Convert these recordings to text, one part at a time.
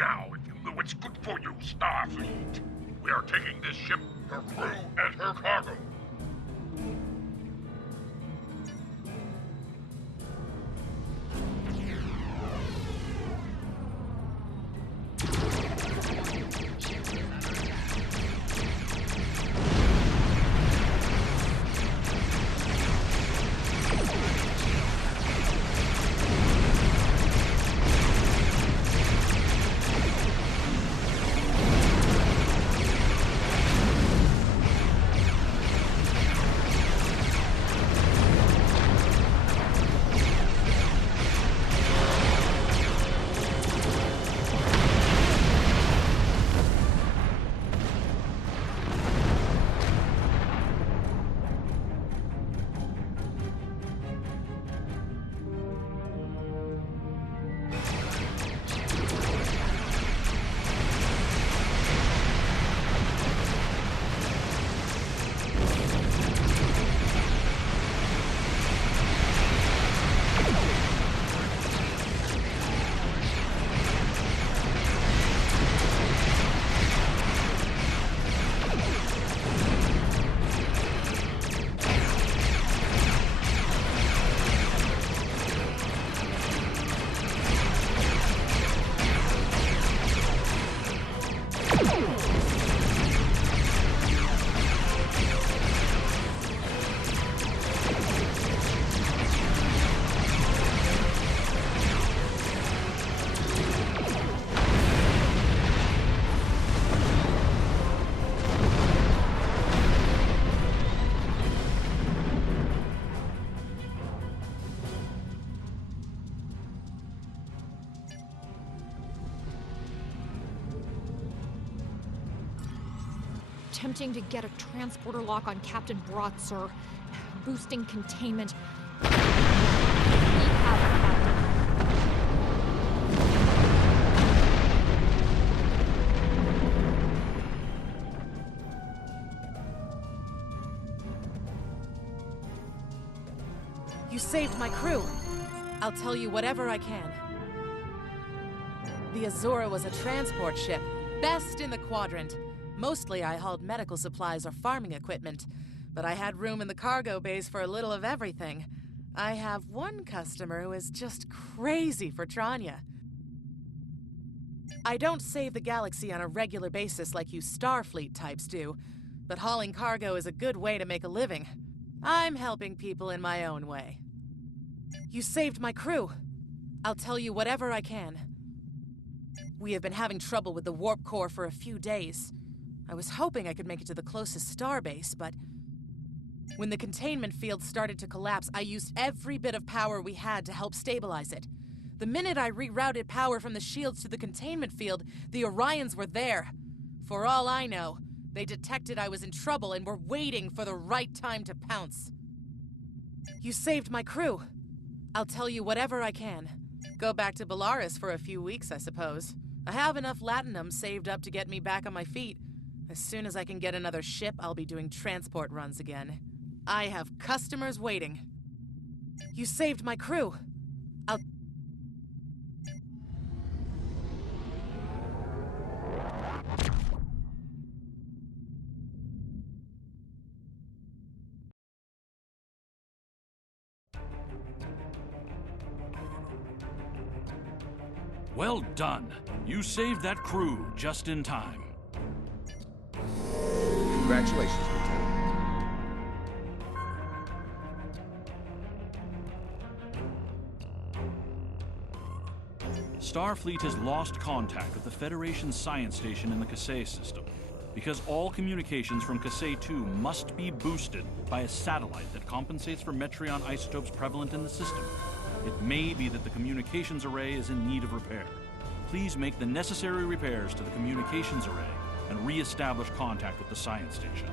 now if you know what's good for you, Starfleet. We are taking this ship, her crew, and her cargo. Attempting to get a transporter lock on Captain Broth, sir. Boosting containment. We have it, Captain. You saved my crew. I'll tell you whatever I can. The Azura was a transport ship, best in the quadrant. Mostly I hauled medical supplies or farming equipment, but I had room in the cargo bays for a little of everything. I have one customer who is just crazy for Tranya. I don't save the galaxy on a regular basis like you Starfleet types do, but hauling cargo is a good way to make a living. I'm helping people in my own way. You saved my crew. I'll tell you whatever I can. We have been having trouble with the warp core for a few days. I was hoping I could make it to the closest starbase, but when the containment field started to collapse, I used every bit of power we had to help stabilize it. The minute I rerouted power from the shields to the containment field, the Orions were there. For all I know, they detected I was in trouble and were waiting for the right time to pounce. You saved my crew. I'll tell you whatever I can. Go back to Bellaris for a few weeks, I suppose. I have enough latinum saved up to get me back on my feet. As soon as I can get another ship, I'll be doing transport runs again. I have customers waiting. You saved my crew. I'll... Well done. You saved that crew just in time. Congratulations, Lieutenant. Starfleet has lost contact with the Federation science station in the Kasei system, because all communications from Kasei 2 must be boosted by a satellite that compensates for Metreon isotopes prevalent in the system. It may be that the communications array is in need of repair. Please make the necessary repairs to the communications array and re-establish contact with the science station.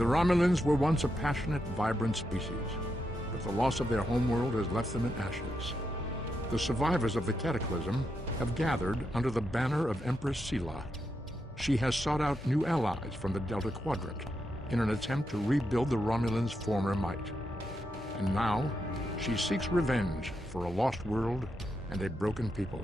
The Romulans were once a passionate, vibrant species, but the loss of their homeworld has left them in ashes. The survivors of the Cataclysm have gathered under the banner of Empress Sela. She has sought out new allies from the Delta Quadrant in an attempt to rebuild the Romulans' former might. And now, she seeks revenge for a lost world and a broken people.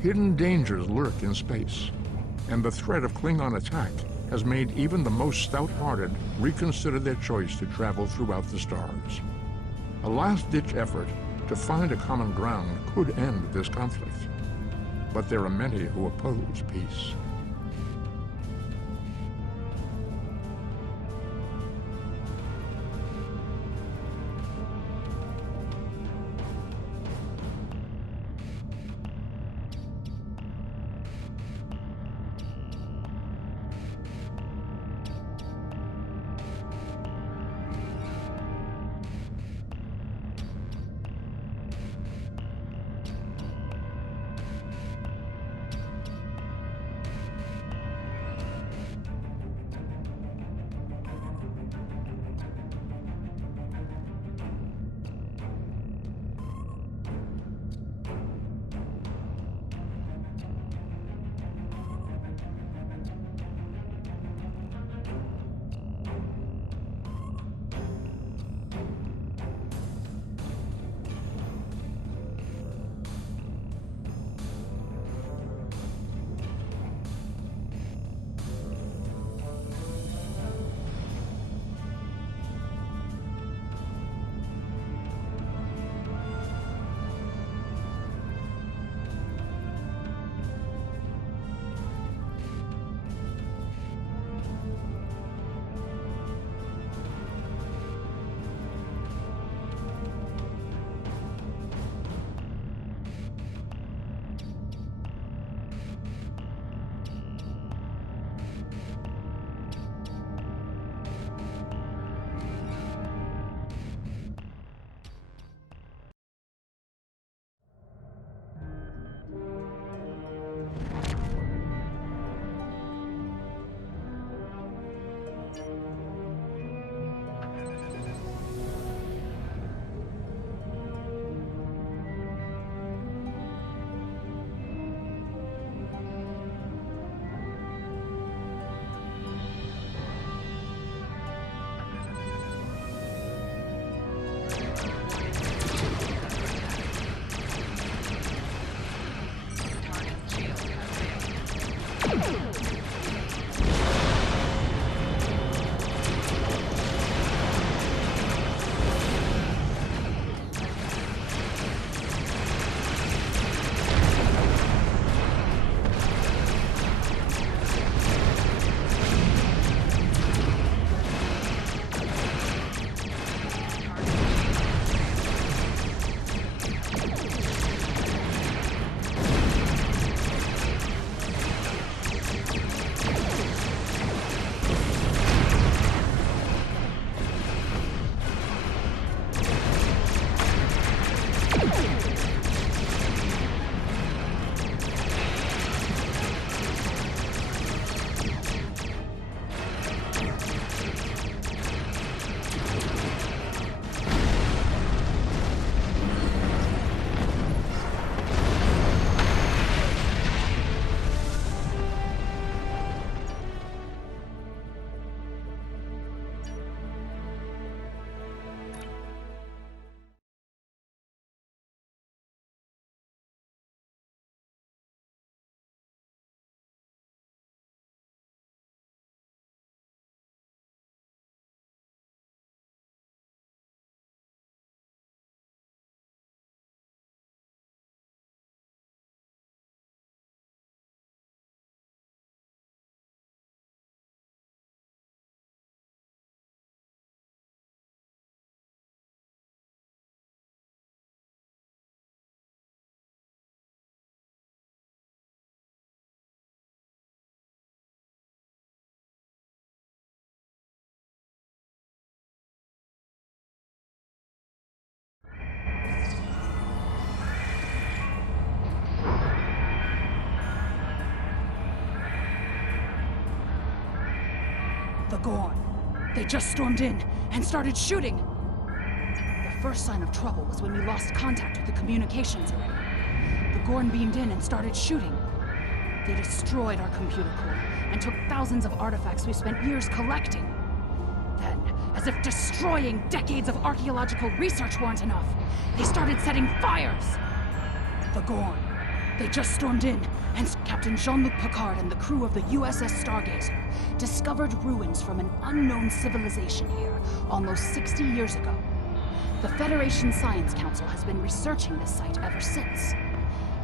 Hidden dangers lurk in space, and the threat of Klingon attack has made even the most stout-hearted reconsider their choice to travel throughout the stars. A last-ditch effort to find a common ground could end this conflict, but there are many who oppose peace. The Gorn. They just stormed in and started shooting. The first sign of trouble was when we lost contact with the communications array. The Gorn beamed in and started shooting. They destroyed our computer core and took thousands of artifacts we spent years collecting. Then, as if destroying decades of archaeological research weren't enough, they started setting fires! The Gorn. They just stormed in, and Captain Jean-Luc Picard and the crew of the USS Stargazer discovered ruins from an unknown civilization here almost 60 years ago. The Federation Science Council has been researching this site ever since.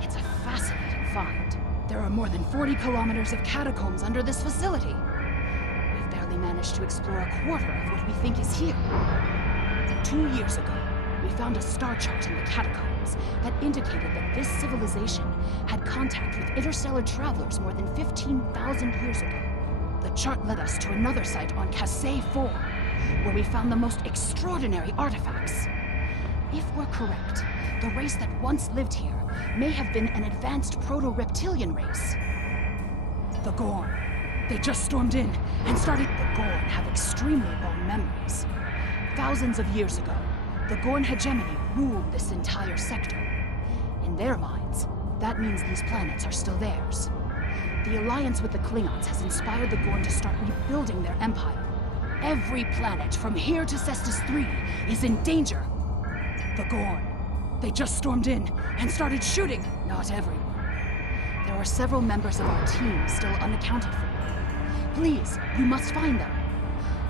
It's a fascinating find. There are more than 40 kilometers of catacombs under this facility. We've barely managed to explore a quarter of what we think is here. 2 years ago, we found a star chart in the catacombs that indicated that this civilization had contact with interstellar travelers more than 15,000 years ago. The chart led us to another site on Kasei 4, where we found the most extraordinary artifacts. If we're correct, the race that once lived here may have been an advanced proto-reptilian race. The Gorn. They just stormed in and started. The Gorn have extremely long memories. Thousands of years ago, the Gorn hegemony ruled this entire sector. In their minds, that means these planets are still theirs. The alliance with the Klingons has inspired the Gorn to start rebuilding their empire. Every planet from here to Cestus 3 is in danger. The Gorn. They just stormed in and started shooting. Not everyone. There are several members of our team still unaccounted for. Please, you must find them.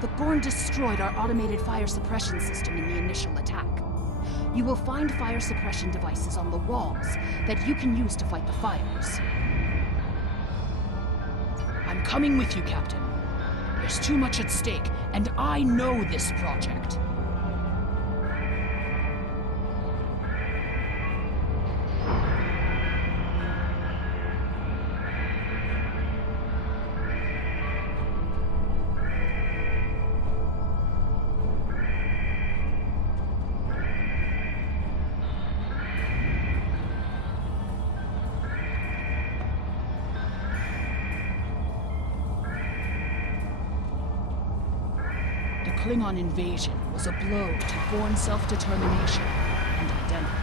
The Gorn destroyed our automated fire suppression system in the initial attack. You will find fire suppression devices on the walls that you can use to fight the fires. I'm coming with you, Captain. There's too much at stake, and I know this project. The Klingon invasion was a blow to Gorn self-determination and identity.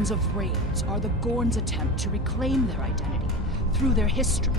signs of raids are the Gorn's attempt to reclaim their identity through their history.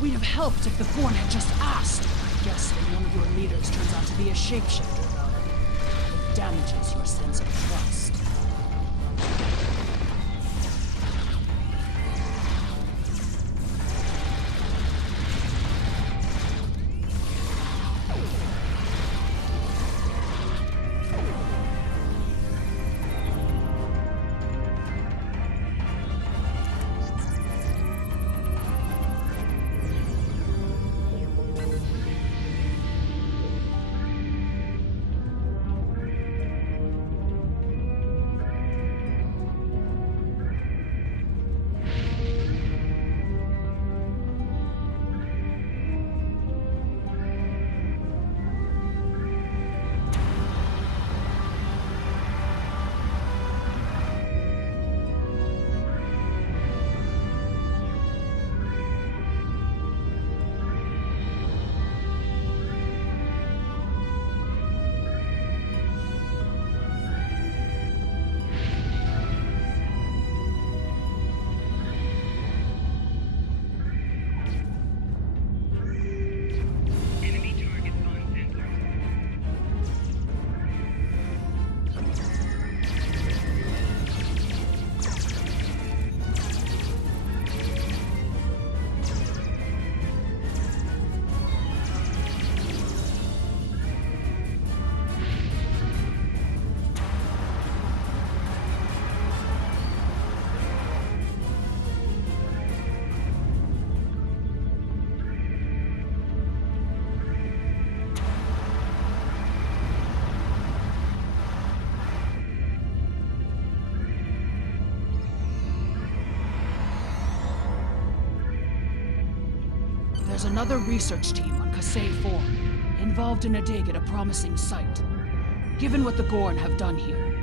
We'd have helped if the Gorn had just asked. I guess when one of your leaders turns out to be a shapeshifter, though, it damages your sense of trust. There's another research team on Kasei 4, involved in a dig at a promising site. Given what the Gorn have done here,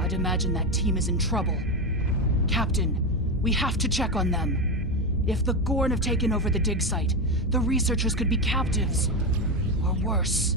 I'd imagine that team is in trouble. Captain, we have to check on them. If the Gorn have taken over the dig site, the researchers could be captives. Or worse.